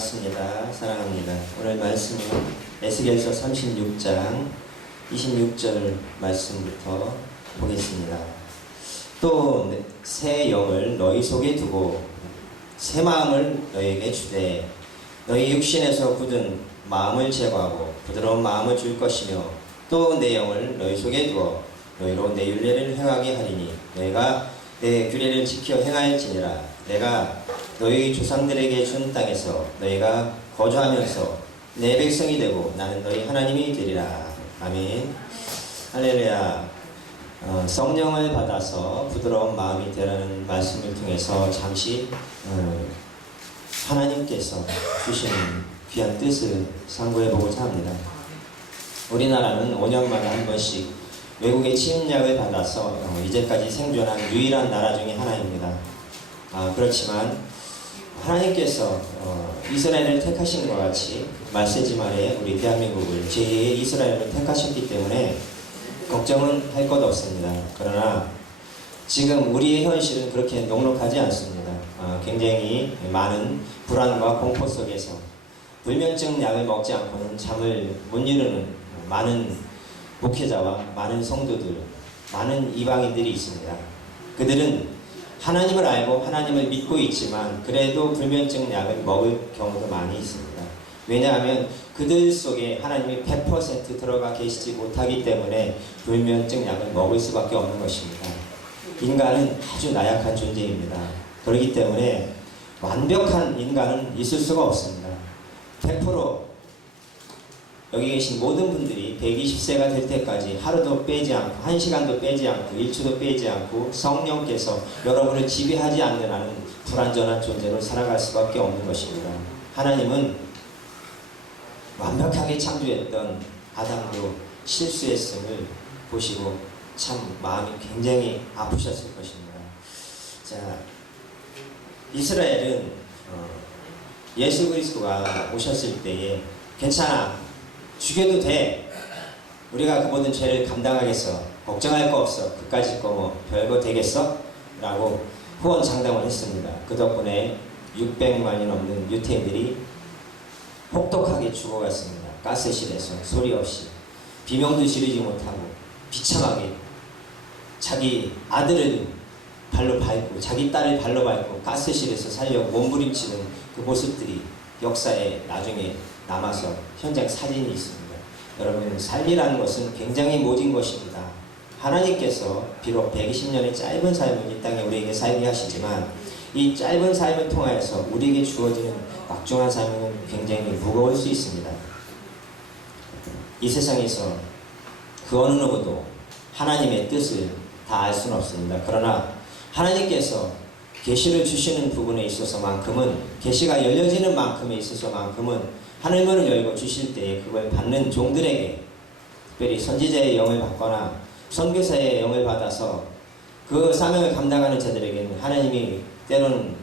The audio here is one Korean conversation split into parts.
반갑습니다. 사랑합니다. 오늘 말씀은 에스겔서 36장 26절 말씀부터 보겠습니다. 또 새 영을 너희 속에 두고 새 마음을 너희에게 주되 너희 육신에서 굳은 마음을 제거하고 부드러운 마음을 줄 것이며 또 내 영을 너희 속에 두어 너희로 내 율례를 행하게 하리니 너희가 내 규례를 지켜 행하였지니라. 내가 너희 조상들에게 준 땅에서 너희가 거주하면서 내 백성이 되고 나는 너희 하나님이 되리라. 아멘. 할렐루야. 성령을 받아서 부드러운 마음이 되라는 말씀을 통해서 잠시 하나님께서 주시는 귀한 뜻을 상고해보고자 합니다. 우리나라는 5년마다 한 번씩 외국의 침략을 받아서 이제까지 생존한 유일한 나라 중에 하나입니다. 그렇지만 하나님께서 이스라엘을 택하신 것 같이 말세지 말에 우리 대한민국을 제2의 이스라엘을 택하셨기 때문에 걱정은 할 것 없습니다. 그러나 지금 우리의 현실은 그렇게 녹록하지 않습니다. 굉장히 많은 불안과 공포 속에서 불면증 약을 먹지 않고는 잠을 못 이루는 많은 목회자와 많은 성도들, 많은 이방인들이 있습니다. 그들은 하나님을 알고 하나님을 믿고 있지만 그래도 불면증 약을 먹을 경우도 많이 있습니다. 왜냐하면 그들 속에 하나님이 100% 들어가 계시지 못하기 때문에 불면증 약을 먹을 수밖에 없는 것입니다. 인간은 아주 나약한 존재입니다. 그렇기 때문에 완벽한 인간은 있을 수가 없습니다. 100% 여기 계신 모든 분들이 120세가 될 때까지 하루도 빼지 않고 1시간도 빼지 않고 1초도 빼지 않고 성령께서 여러분을 지배하지 않는 한은 불완전한 존재로 살아갈 수밖에 없는 것입니다. 하나님은 완벽하게 창조했던 아담도 실수했음을 보시고 참 마음이 굉장히 아프셨을 것입니다. 자, 이스라엘은 예수 그리스도가 오셨을 때에 괜찮아, 죽여도 돼, 우리가 그 모든 죄를 감당하겠어, 걱정할 거 없어, 그까짓 거 뭐 별거 되겠어? 라고 후원장담을 했습니다. 그 덕분에 600만이 넘는 유태인들이 혹독하게 죽어갔습니다. 가스실에서 소리 없이 비명도 지르지 못하고 비참하게 자기 아들을 발로 밟고 자기 딸을 발로 밟고 가스실에서 살려고 몸부림치는 그 모습들이 역사에 나중에 남아서 현장 사진이 있습니다. 여러분, 삶이라는 것은 굉장히 모진 것입니다. 하나님께서 비록 120년의 짧은 삶을 이 땅에 우리에게 살게 하시지만 이 짧은 삶을 통하여서 우리에게 주어지는 막중한 삶은 굉장히 무거울 수 있습니다. 이 세상에서 그 어느 누구도 하나님의 뜻을 다 알 수는 없습니다. 그러나 하나님께서 계시를 주시는 부분에 있어서만큼은, 계시가 열려지는 만큼에 있어서만큼은 하늘문을 열고 주실 때에 그걸 받는 종들에게, 특별히 선지자의 영을 받거나 선교사의 영을 받아서 그 사명을 감당하는 자들에게는 하나님이 때로는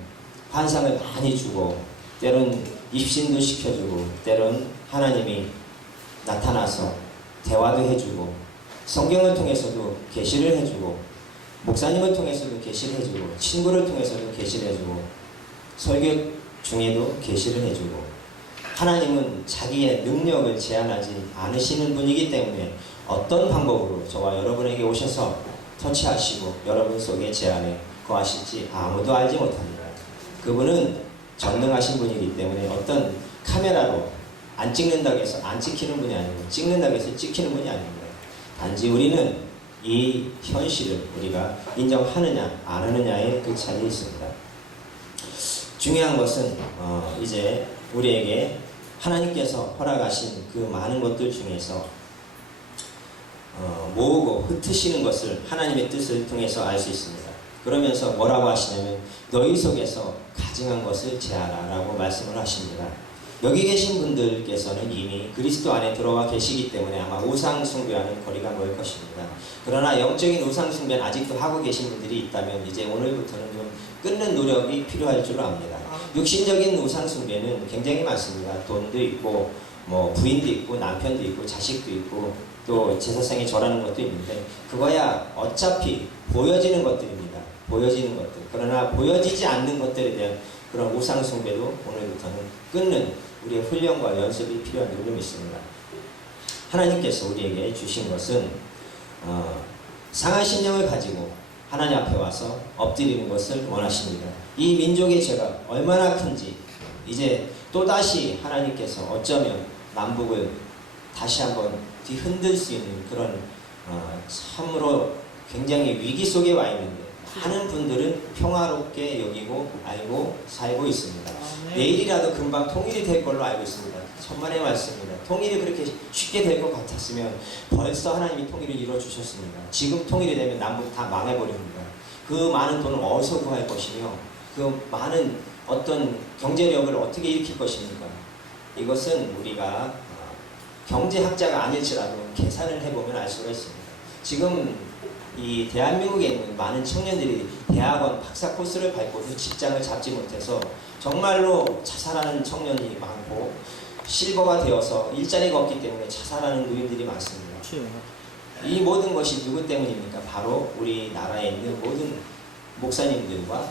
환상을 많이 주고 때로는 입신도 시켜주고 때로는 하나님이 나타나서 대화도 해주고 성경을 통해서도 계시를 해주고 목사님을 통해서도 계시를 해주고 친구를 통해서도 계시를 해주고 설교 중에도 계시를 해주고, 하나님은 자기의 능력을 제한하지 않으시는 분이기 때문에 어떤 방법으로 저와 여러분에게 오셔서 터치하시고 여러분 속에 제 안에 거하실지 아무도 알지 못합니다. 그분은 전능하신 분이기 때문에 어떤 카메라로 안 찍는다고 해서 안 찍히는 분이 아니고 찍는다고 해서 찍히는 분이 아닙니다. 단지 우리는 이 현실을 우리가 인정하느냐 안 하느냐의 그 차이에 있습니다. 중요한 것은 이제 우리에게 하나님께서 허락하신 그 많은 것들 중에서 모으고 흩으시는 것을 하나님의 뜻을 통해서 알 수 있습니다. 그러면서 뭐라고 하시냐면 너희 속에서 가증한 것을 제하라 라고 말씀을 하십니다. 여기 계신 분들께서는 이미 그리스도 안에 들어와 계시기 때문에 아마 우상 숭배와는 거리가 멀 것입니다. 그러나 영적인 우상 숭배는 아직도 하고 계신 분들이 있다면 이제 오늘부터는 좀 끊는 노력이 필요할 줄 압니다. 육신적인 우상 숭배는 굉장히 많습니다. 돈도 있고 뭐 부인도 있고 남편도 있고 자식도 있고 또 제사상에 절하는 것도 있는데 그거야 어차피 보여지는 것들입니다. 보여지는 것들. 그러나 보여지지 않는 것들에 대한 그런 우상 숭배도 오늘부터는 끊는 우리의 훈련과 연습이 필요한 줄로 믿습니다. 하나님께서 우리에게 주신 것은 상한 신령을 가지고 하나님 앞에 와서 엎드리는 것을 원하십니다. 이 민족의 죄가 얼마나 큰지 이제 또다시 하나님께서 어쩌면 남북을 다시 한번 뒤흔들 수 있는 그런 참으로 굉장히 위기 속에 와 있는데 많은 분들은 평화롭게 여기고 알고 살고 있습니다. 내일이라도 금방 통일이 될 걸로 알고 있습니다. 천만의 말씀입니다. 통일이 그렇게 쉽게 될 것 같았으면 벌써 하나님이 통일을 이루어주셨습니다. 지금 통일이 되면 남북 다 망해버립니다. 그 많은 돈을 어디서 구할 것이며 그 많은 어떤 경제력을 어떻게 일으킬 것입니까? 이것은 우리가 경제학자가 아닐지라도 계산을 해보면 알 수가 있습니다. 지금 이 대한민국에 있는 많은 청년들이 대학원 박사 코스를 밟고도 직장을 잡지 못해서 정말로 자살하는 청년이 많고 실버가 되어서 일자리가 없기 때문에 자살하는 노인들이 많습니다. 이 모든 것이 누구 때문입니까? 바로 우리나라에 있는 모든 목사님들과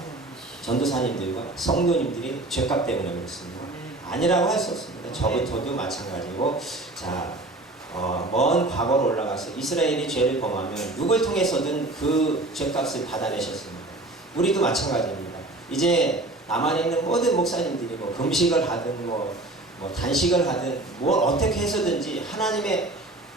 전도사님들과 성도님들이 죄값 때문에 그렇습니다. 아니라고 할 수 없습니다. 저부터도 마찬가지고 먼 과거로 올라가서 이스라엘이 죄를 범하면 누굴 통해서든 그 죄값을 받아내셨습니다. 우리도 마찬가지입니다. 이제 남한에 있는 모든 목사님들이 뭐 금식을 하든 뭐 단식을 하든 뭘 어떻게 해서든지 하나님의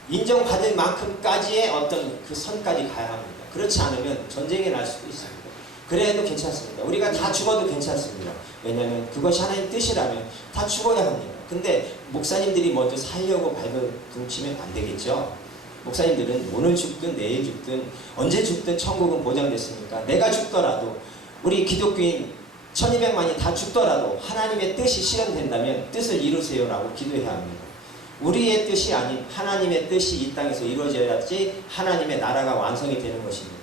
인정받을 만큼까지의 어떤 그 선까지 가야 합니다. 그렇지 않으면 전쟁이 날 수도 있습니다. 그래도 괜찮습니다. 우리가 다 죽어도 괜찮습니다. 왜냐하면 그것이 하나님 뜻이라면 다 죽어야 합니다. 근데 목사님들이 먼저 살려고 발버둥치면 안 되겠죠. 목사님들은 오늘 죽든 내일 죽든 언제 죽든 천국은 보장됐으니까 내가 죽더라도 우리 기독교인 1200만이 다 죽더라도 하나님의 뜻이 실현된다면 뜻을 이루세요라고 기도해야 합니다. 우리의 뜻이 아닌 하나님의 뜻이 이 땅에서 이루어져야지 하나님의 나라가 완성이 되는 것입니다.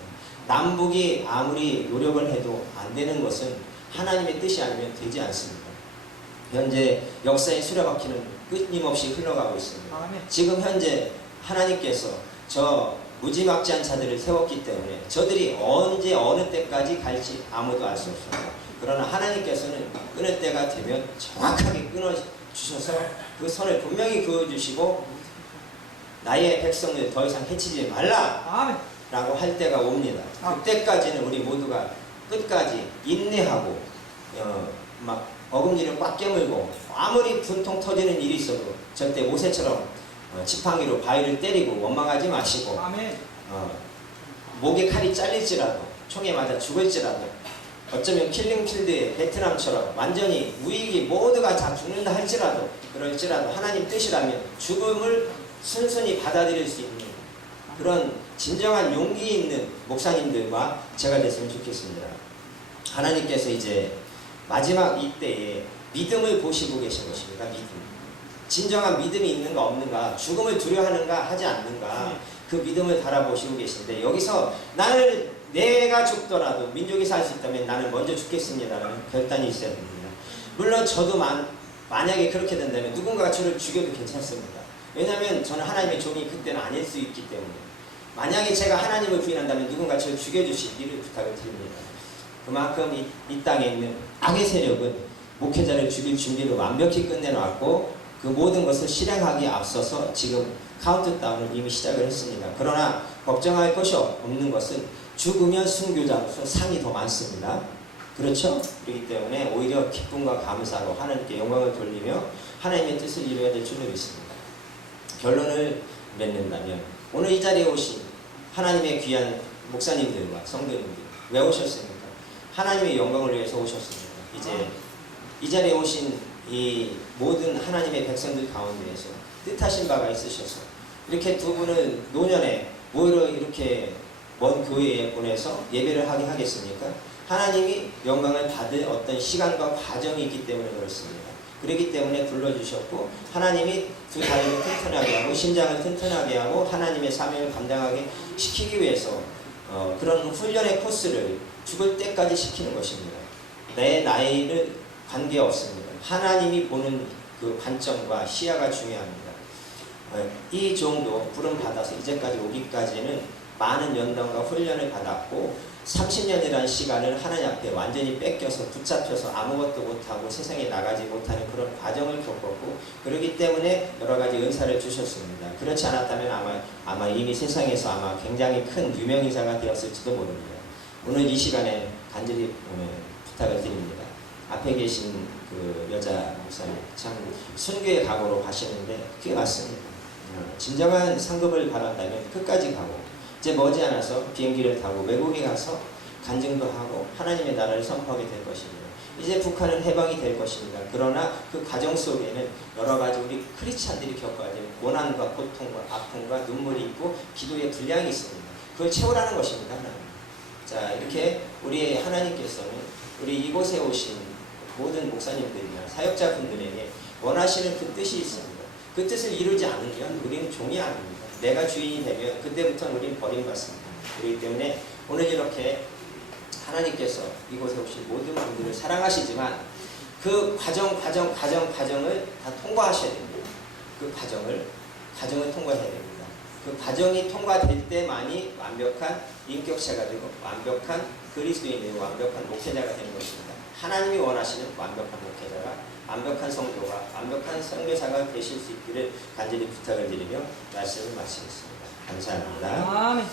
남북이 아무리 노력을 해도 안 되는 것은 하나님의 뜻이 아니면 되지 않습니다. 현재 역사의 수레바퀴는 끊임없이 흘러가고 있습니다. 지금 현재 하나님께서 저 무지막지한 자들을 세웠기 때문에 저들이 언제 어느 때까지 갈지 아무도 알 수 없습니다. 그러나 하나님께서는 끊을 때가 되면 정확하게 끊어주셔서 그 선을 분명히 그어주시고 나의 백성을 더 이상 해치지 말라 라고 할 때가 옵니다. 그때까지는 우리 모두가 끝까지 인내하고 막 어금니를 꽉 깨물고 아무리 분통 터지는 일이 있어도 절대 모세처럼 지팡이로 바위를 때리고 원망하지 마시고 목에 칼이 잘릴지라도 총에 맞아 죽을지라도 어쩌면 킬링필드의 베트남처럼 완전히 무익이 모두가 다 죽는다 할지라도 그럴지라도 하나님 뜻이라면 죽음을 순순히 받아들일 수 있는 그런 진정한 용기 있는 목사님들과 제가 됐으면 좋겠습니다. 하나님께서 이제 마지막 이때에 믿음을 보시고 계신 것입니다. 믿음. 진정한 믿음이 있는가 없는가, 죽음을 두려워하는가 하지 않는가, 그 믿음을 바라보시고 계신데 여기서 내가 죽더라도 민족이 살 수 있다면 나는 먼저 죽겠습니다라는 결단이 있어야 됩니다. 물론 저도 만약에 그렇게 된다면 누군가가 저를 죽여도 괜찮습니다. 왜냐하면 저는 하나님의 종이 그때는 아닐 수 있기 때문에 만약에 제가 하나님을 부인한다면 누군가 저를 죽여주시기를 부탁을 드립니다. 그만큼 이 땅에 있는 악의 세력은 목회자를 죽일 준비를 완벽히 끝내놨고 그 모든 것을 실행하기에 앞서서 지금 카운트다운을 이미 시작을 했습니다. 그러나 걱정할 것이 없는 것은 죽으면 순교자로서 상이 더 많습니다. 그렇죠? 그렇기 때문에 오히려 기쁨과 감사로 하나님께 영광을 돌리며 하나님의 뜻을 이루어야 될 줄로 믿습니다. 결론을 맺는다면 오늘 이 자리에 오신 하나님의 귀한 목사님들과 성도님들 왜 오셨습니까? 하나님의 영광을 위해서 오셨습니다. 이제 이 자리에 오신 이 모든 하나님의 백성들 가운데에서 뜻하신 바가 있으셔서 이렇게 두 분을 노년에 뭐로 이렇게 먼 교회에 보내서 예배를 하게 하겠습니까? 하나님이 영광을 받을 어떤 시간과 과정이 있기 때문에 그렇습니다. 그렇기 때문에 불러주셨고 하나님이 두 다리를 튼튼하게 하고 심장을 튼튼하게 하고 하나님의 사명을 감당하게 시키기 위해서 그런 훈련의 코스를 죽을 때까지 시키는 것입니다. 내 나이를 관계없습니다. 하나님이 보는 그 관점과 시야가 중요합니다. 이 정도 부름 받아서 이제까지 오기까지는 많은 연단과 훈련을 받았고 30년이라는 시간을 하나님 앞에 완전히 뺏겨서 붙잡혀서 아무것도 못하고 세상에 나가지 못하는 그런 과정을 겪었고, 그렇기 때문에 여러 가지 은사를 주셨습니다. 그렇지 않았다면 아마 이미 세상에서 아마 굉장히 큰 유명인사가 되었을지도 모릅니다. 오늘 이 시간에 간절히 부탁을 드립니다. 앞에 계신 그 여자 목사님 참 순교의 각오로 가시는데 그게 맞습니다. 진정한 상급을 받았다면 끝까지 가고, 이제 머지않아서 비행기를 타고 외국에 가서 간증도 하고 하나님의 나라를 선포하게 될 것입니다. 이제 북한은 해방이 될 것입니다. 그러나 그 과정 속에는 여러 가지 우리 크리스찬들이 겪어야 될 고난과 고통과 아픔과 눈물이 있고 기도의 분량이 있습니다. 그걸 채우라는 것입니다. 하나님. 자, 이렇게 우리 하나님께서는 우리 이곳에 오신 모든 목사님들이나 사역자분들에게 원하시는 그 뜻이 있습니다. 그 뜻을 이루지 않으면 우리는 종이 아닙니다. 내가 주인이 되면 그때부터는 우리는 버림받습니다. 그렇기 때문에 오늘 이렇게 하나님께서 이곳에 오신 모든 분들을 사랑하시지만 그 과정을 다 통과하셔야 됩니다. 그 과정을 통과해야 됩니다. 그 과정이 통과될 때만이 완벽한 인격체가 되고 완벽한 그리스도인의 완벽한 목회자가 되는 것입니다. 하나님이 원하시는 완벽한 목회자가, 완벽한 성도가, 완벽한 선교사가 되실 수 있기를 간절히 부탁을 드리며 말씀을 마치겠습니다. 감사합니다. 아멘.